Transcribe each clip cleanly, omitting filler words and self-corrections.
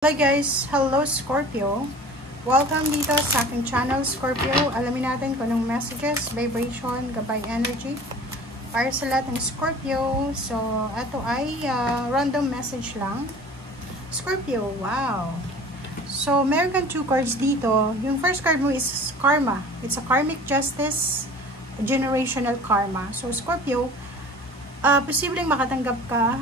Hi guys! Hello Scorpio! Welcome dito sa aking channel Scorpio. Alamin natin kung anong messages, vibration, gabay energy para sa lahat ng Scorpio. So, ito ay random message lang. Scorpio, wow! So, meron kang 2 cards dito. Yung first card mo is Karma. It's a karmic justice, generational karma. So, Scorpio, posibleng makatanggap ka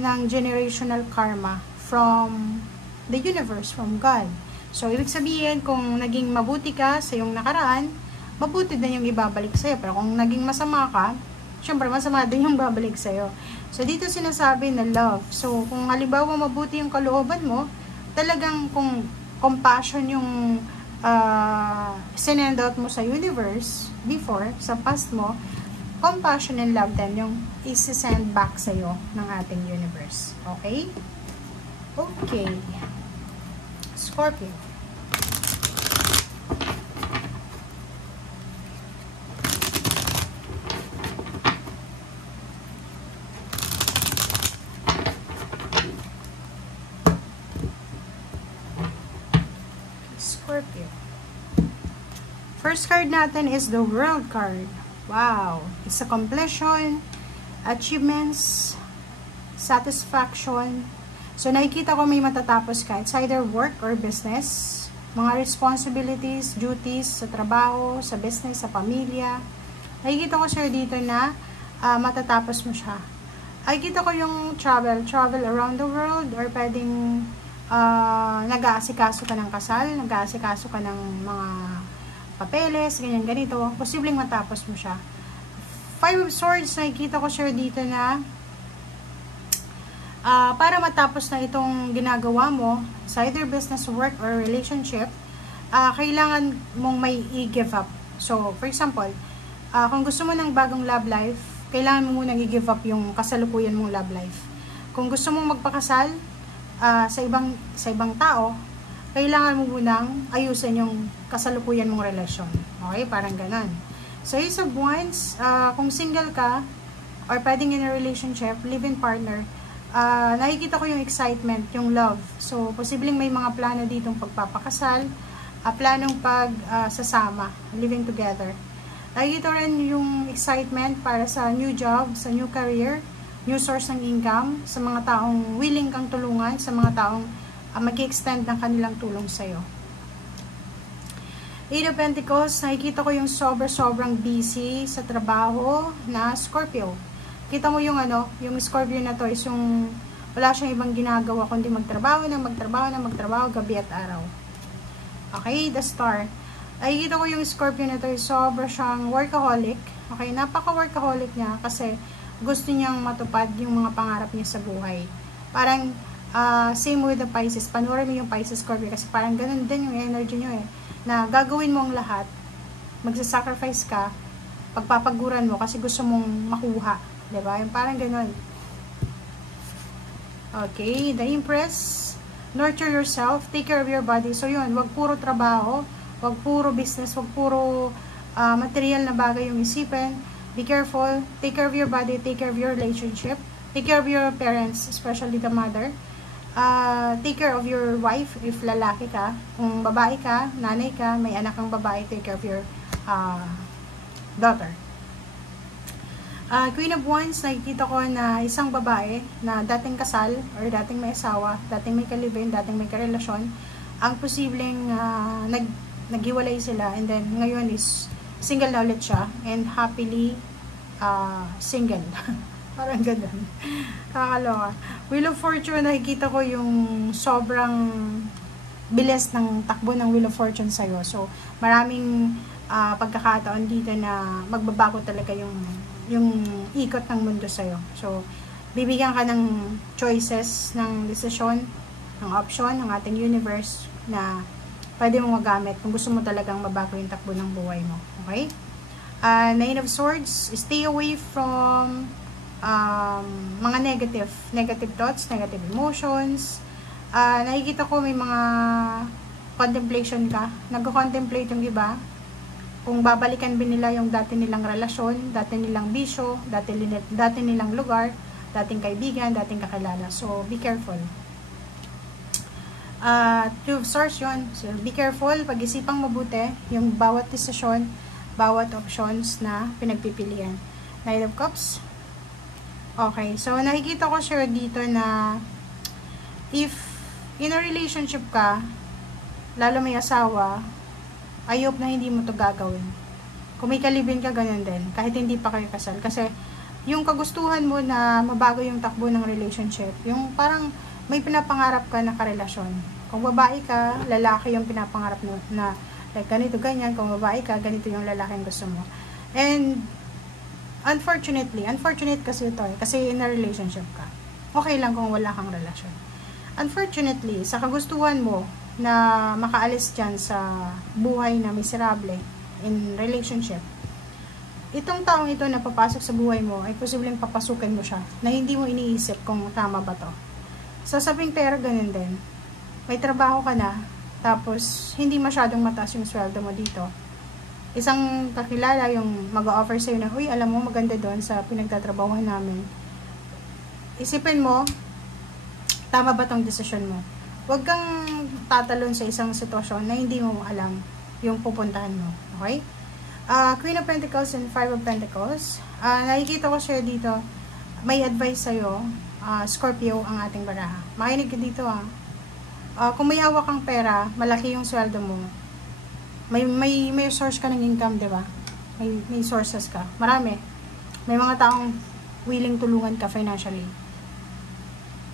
ng generational karma from the universe, from God. So, ibig sabihin, kung naging mabuti ka sa iyong nakaraan, mabuti din yung ibabalik sa'yo. Pero kung naging masama ka, syempre masama din yung babalik sa'yo. So, dito sinasabi na love. So, kung halimbawa mabuti yung kalooban mo, talagang kung compassion yung sinend out mo sa universe before, sa past mo, compassion and love din yung isi-send back sa'yo ng ating universe. Okay? Okay. Scorpio. Scorpio. First card natin is the World card. Wow. It's a completion, achievements, satisfaction. So, nakikita ko may matatapos ka. It's either work or business. Mga responsibilities, duties sa trabaho, sa business, sa pamilya. Nakikita ko sir dito na matatapos mo siya. Nakikita ko yung travel around the world, or pwedeng nag-aasikaso ka ng kasal, nag-aasikaso ka ng mga papeles, ganyan ganito. Posibleng matapos mo siya. 5 of Swords, nakikita ko sir dito na para matapos na itong ginagawa mo sa either business, work, or relationship, kailangan mong may i-give up. So, for example, kung gusto mo ng bagong love life, kailangan mo munang i-give up yung kasalukuyan mong love life. Kung gusto mong magpakasal sa ibang tao, kailangan mo munang ayusin yung kasalukuyan mong relasyon. Okay? Parang ganon. So, Ace of Wands, kung single ka, or pwedeng in a relationship, live-in partner, nakikita ko yung excitement, yung love. So, posibleng may mga plano ditong pagpapakasal, planong pagsasama, living together. Nakikita rin yung excitement para sa new job, sa new career, new source ng income, sa mga taong willing kang tulungan, sa mga taong mag-extend ng kanilang tulong sa'yo. 8 of Pentacles, nakikita ko yung sobrang busy sa trabaho na Scorpio. Kita mo yung yung Scorpio na to is yung wala siyang ibang ginagawa kundi magtrabaho, gabi at araw. Okay, the Star. Ay, kita ko yung Scorpio na to is sobra siyang workaholic. Okay, napaka-workaholic niya kasi gusto niyang matupad yung mga pangarap niya sa buhay. Parang same with the Pisces. Panoorin mo yung Pisces Scorpio kasi parang ganun din yung energy niyo na gagawin mo ang lahat, magsasacrifice ka, pagpapaguran mo kasi gusto mong makuha. Diba? Yung parang ganun. Okay, the Empress. Nurture yourself. Take care of your body. So yun, wag puro trabaho, wag puro business, wag puro material na bagay yung isipin. Be careful. Take care of your body. Take care of your relationship. Take care of your parents, especially the mother. Take care of your wife if lalaki ka. Kung babae ka, nanay ka, may anak kang babae, take care of your daughter. Queen of Wands, nakikita ko na isang babae na dating kasal or dating may asawa, dating may kalibin, dating may karelasyon, ang posibleng naghiwalay sila and then ngayon is single na ulit siya and happily single. Parang ganun. Kakaloka. Wheel of Fortune, nakikita ko yung sobrang bilis ng takbo ng Wheel of Fortune sa'yo. So, maraming pagkakataon dito na magbabago talaga yung ikot ng mundo sa'yo. So, bibigyan ka ng choices, ng desisyon, ng option, ng ating universe na pwede mong magamit kung gusto mo talagang mabago yung takbo ng buhay mo. Okay? Nine of Swords, stay away from mga negative thoughts, negative emotions. Nakikita ko may mga contemplation ka. Nag-contemplate yung iba. Kung babalikan din nila yung dati nilang relasyon, dati nilang bisyo, dati nilang lugar, dating kaibigan, dating kakilala. So, be careful. True source yun. So, be careful, pag-isipang mabuti yung bawat desisyon, bawat options na pinagpipilian. Knight of Cups. Okay, so nakikita ko sure dito na if in a relationship ka, lalo may asawa, I hope na hindi mo to gagawin. Kung may kalibin ka, ganun din. Kahit hindi pa kayo kasal. Kasi yung kagustuhan mo na mabago yung takbo ng relationship, yung parang may pinapangarap ka na karelasyon. Kung babae ka, lalaki yung pinapangarap mo na like ganito, ganyan. Kung babae ka, ganito yung lalaki yung gusto mo. And unfortunate kasi ito kasi in a relationship ka. Okay lang kung wala kang relasyon. Unfortunately, sa kagustuhan mo na makaalis dyan sa buhay na miserable in relationship, itong taong ito na papasok sa buhay mo ay posibleng papasukin mo siya na hindi mo iniisip kung tama ba to. So, sabing pera, ganun din. May trabaho ka na, tapos hindi masyadong mataas yung sweldo mo dito. Isang kakilala yung mag-offer sa'yo na, uy, alam mo, maganda doon sa pinagtatrabahuhan namin. Isipin mo, tama ba tong desisyon mo? Huwag kang tatalon sa isang sitwasyon na hindi mo alam yung pupuntahan mo. Okay? Queen of Pentacles and Five of Pentacles. Nakikita ko siya dito, may advice sa'yo, Scorpio, ang ating baraha. Makinig ka dito, kung may hawak kang pera, malaki yung sweldo mo, may source ka ng income, di ba? May sources ka. Marami. May mga taong willing tulungan ka financially.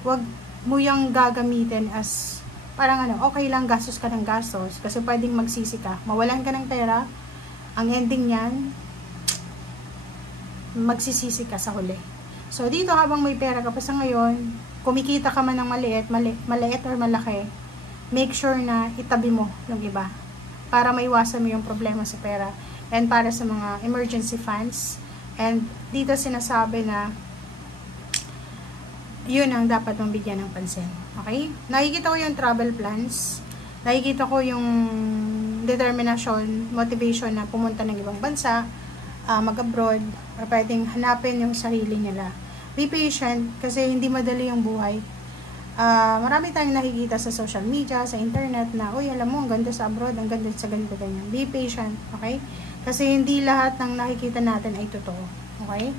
Huwag mo yung gagamitin as parang okay lang gastos ka ng gastos kasi pwedeng magsisi ka. Mawalan ka ng pera, ang ending niyan, magsisisi ka sa huli. So, dito habang may pera ka pa sa ngayon, kumikita ka man ng maliit or malaki, make sure na itabi mo yung iba para maiwasan mo yung problema sa pera and para sa mga emergency funds. And dito sinasabi na yun ang dapat mong bigyan ng pansin. Okay? Nakikita ko yung travel plans, nakikita ko yung determination, motivation na pumunta ng ibang bansa, mag-abroad, or pwedeng hanapin yung sarili nila. Be patient kasi hindi madali yung buhay. Marami tayong nakikita sa social media, sa internet na, uy, alam mo, ang ganda sa abroad, ang ganda sa ganito, ganyan. Be patient, okay? Kasi hindi lahat ng nakikita natin ay totoo, okay?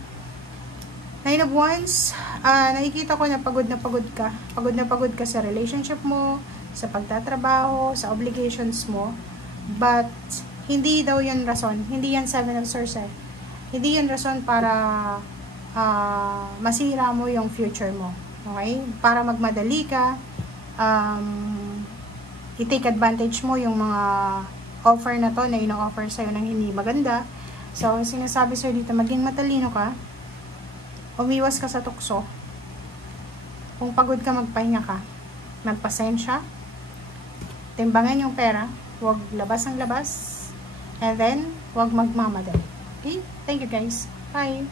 Nine of Wands, nakikita ko na pagod ka. Pagod na pagod ka sa relationship mo, sa pagtatrabaho, sa obligations mo. But, hindi daw yun rason. Hindi yan Seven of Swords. Hindi yan rason para masira mo yung future mo. Okay? Para magmadali ka, i-take advantage mo yung mga offer na to na ino-offer sa'yo ng hindi maganda. So, sinasabi sa'yo dito, maging matalino ka, umiwas ka sa tukso. Kung pagod ka, magpahinga ka, magpasensya, timbangan yung pera, huwag labas ang labas, and then, huwag magmamadali. Okay? Thank you guys. Bye!